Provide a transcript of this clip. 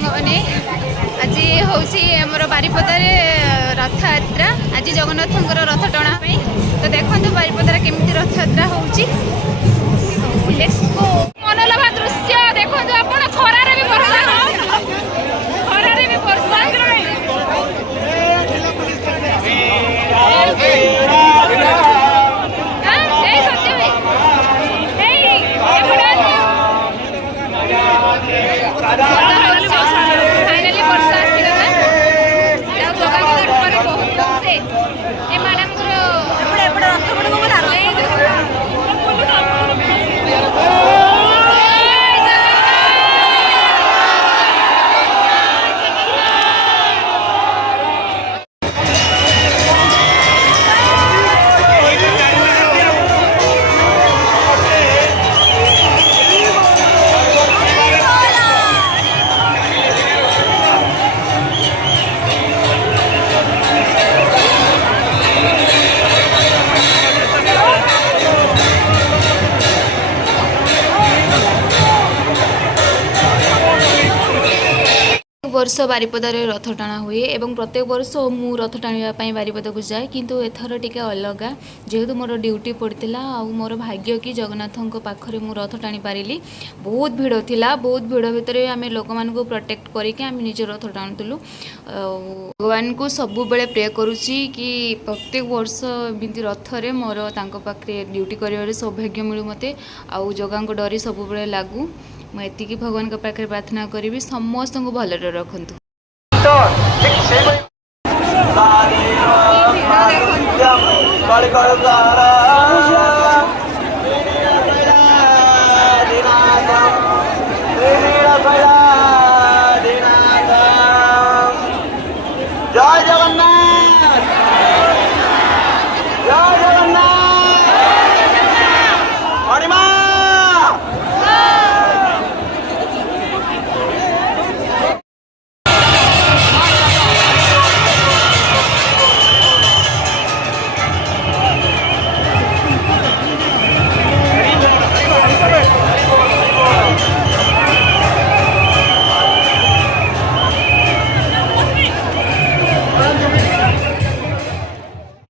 सांगने आज हूँ आमर बारिपदार रथ यात्रा आज जगन्नाथ रथ टणा तो देखो बारिपदार केमी रथ यात्रा हो मनोलोभा दृश्य देखो आप खरारे भी वर्षा खरारे भी वर्षा फाइनाली वर्षा आसीगला जगह बहुत लोग से ए मैडम वर्ष बारिपदार रथ टाणा हुए एवं प्रत्येक वर्ष मु रथ टाणी बारिपदा को जाए किंतु एथर टिके अलग जेहेतु मोर ड्यूटी पड़ता मोर भाग्य कि जगन्नाथ पाखरे मु रथ टाणी पारिली बहुत भिड़ थिला बहुत भिड़ भितर आम लोक मान प्रोटेक्ट करके आम निज रथ टाणुलु भगवान को सब बेले प्रे करुच्ची कि प्रत्येक वर्ष एमती रथरे मोर पाखे ड्यूटी कर सौभाग्य मिलू मते आउ जगह डरी सब बेले लागू मुझे भगवान के पाखे प्रार्थना करी समस्त को भलरे रखु तो